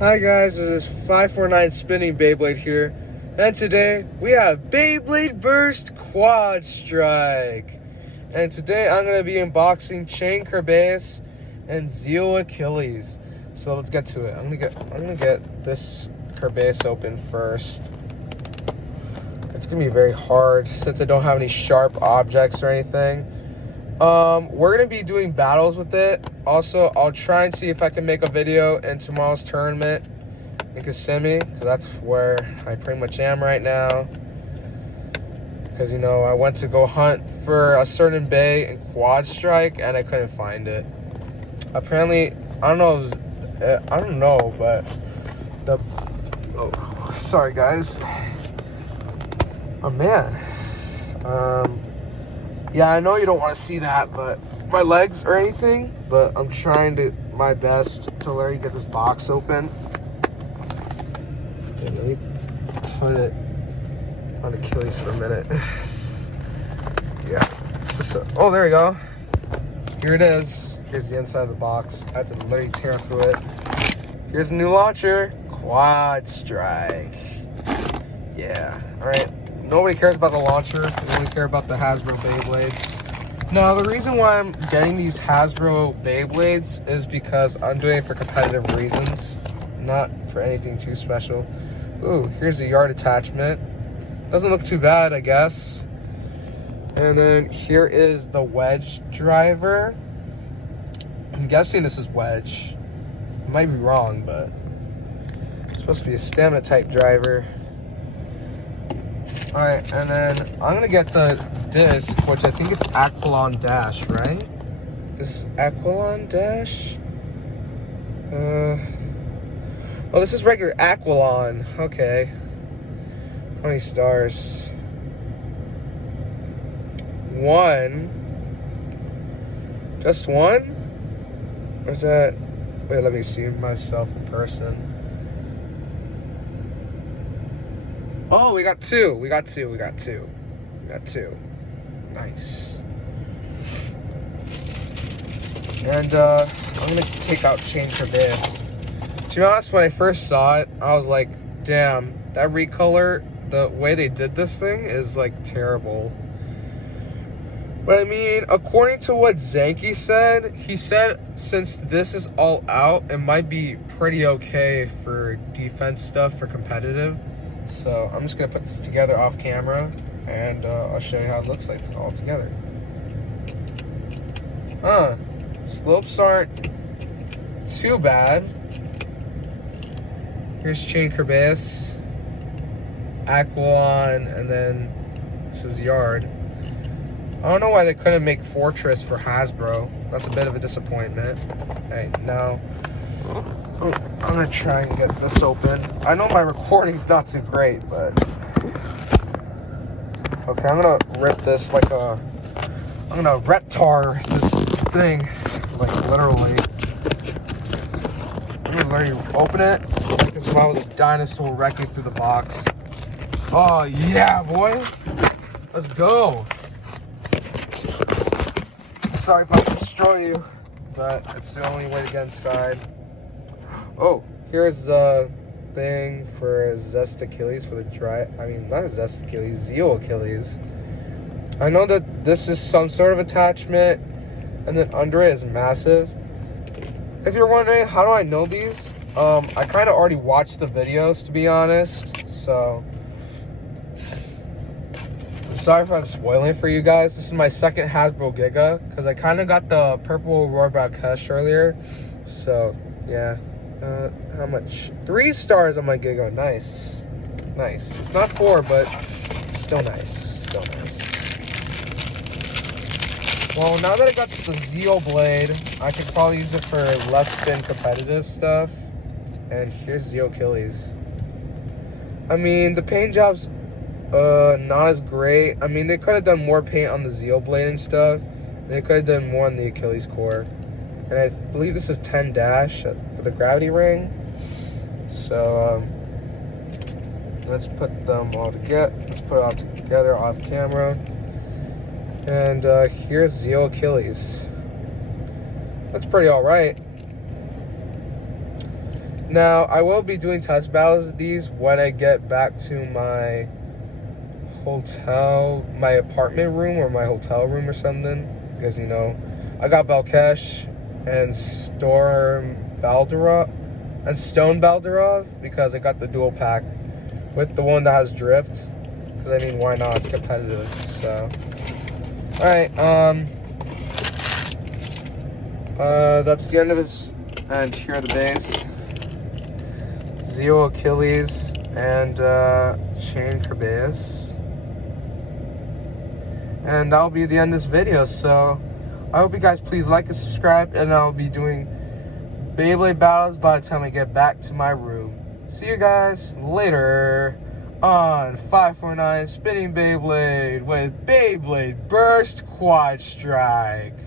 Hi guys, this is 549 Spinning Beyblade here, and today we have Beyblade Burst Quad Strike. And today I'm going to be unboxing Chain Kerbeus and Zeal Achilles. So let's get to it. I'm gonna get this Kerbeus open first. It's gonna be very hard since I don't have any sharp objects or anything. We're gonna be doing battles with it. Also, I'll try and see if I can make a video in tomorrow's tournament in Kissimmee, because that's where I pretty much am right now. Because, you know, I went to go hunt for a certain bay in Quad Strike and I couldn't find it. Apparently, I don't know, but sorry guys. Oh man. Yeah, I know you don't want to see that, but my legs or anything, but I'm trying my best to let you get this box open. Okay, let me put it on Achilles for a minute. Yeah. Oh, there we go. Here it is. Here's the inside of the box. I had to literally tear through it. Here's a new launcher. Quad Strike. Yeah. Alright. Nobody cares about the launcher. They only care about the Hasbro Beyblades. Now, the reason why I'm getting these Hasbro Beyblades is because I'm doing it for competitive reasons, not for anything too special. Ooh, here's the yard attachment. Doesn't look too bad, I guess. And then here is the wedge driver. I'm guessing this is wedge. I might be wrong, but it's supposed to be a stamina type driver. Alright, and then I'm gonna get the disc, which I think it's Aquilon Dash, right? Is Aquilon Dash? Oh, this is regular Aquilon. Okay. How many stars? 1. Just 1? Or is that... Wait, let me see myself in person. Oh, we got 2. We got 2. Nice. And, I'm gonna take out Chain Kerbeus. To be honest, when I first saw it, I was like, damn, that recolor, the way they did this thing is, like, terrible. But, I mean, according to what Zanky said, he said since this is all out, it might be pretty okay for defense stuff for competitive. So I'm just gonna put this together off camera, and I'll show you how it looks like all together. Slopes aren't too bad. Here's Chain Kerbeus, Aquilon, and then this is Yard. I don't know why they couldn't make Fortress for Hasbro. That's a bit of a disappointment. Hey, now I'm gonna try and get this open. I know my recording's not too great, but okay, I'm gonna rip this like I'm gonna reptar this thing, like literally. I'm gonna literally open it because if I was a dinosaur wrecking through the box. Oh yeah, boy, let's go. Sorry if I destroy you, but it's the only way to get inside. Oh, here's the thing for Zest Achilles for the not Zest Achilles, Zeal Achilles. I know that this is some sort of attachment, and then under it is massive. If you're wondering, how do I know these? I kind of already watched the videos, to be honest, so I'm sorry if I'm spoiling it for you guys. This is my second Hasbro Giga, because I kind of got the purple Roarback Hush earlier, so yeah. How much? 3 stars on my Giga. Nice. It's not 4, but still nice. Well, now that I got the Zeal blade, I could probably use it for less spin competitive stuff. And here's Zeal Achilles. I mean, the paint job's not as great. I mean, they could have done more paint on the Zeal blade and stuff. They could have done more on the Achilles core. And I believe this is 10 dash for the gravity ring. So let's put them all together. Let's put it all together off camera. And here's Zeal Achilles. Looks pretty all right. Now, I will be doing touch battles of these when I get back to my my apartment room or my hotel room or something. Because, you know, I got Balkesh and Stone Baldarov because I got the dual pack with the one that has drift. Because, I mean, why not? It's competitive, so. Alright, that's the end of his, and here are the base. Zeal, Achilles, and chain Kerbeus. And that'll be the end of this video, so I hope you guys please like and subscribe, and I'll be doing Beyblade battles by the time I get back to my room. See you guys later on 549 Spinning Beyblade with Beyblade Burst Quad Strike.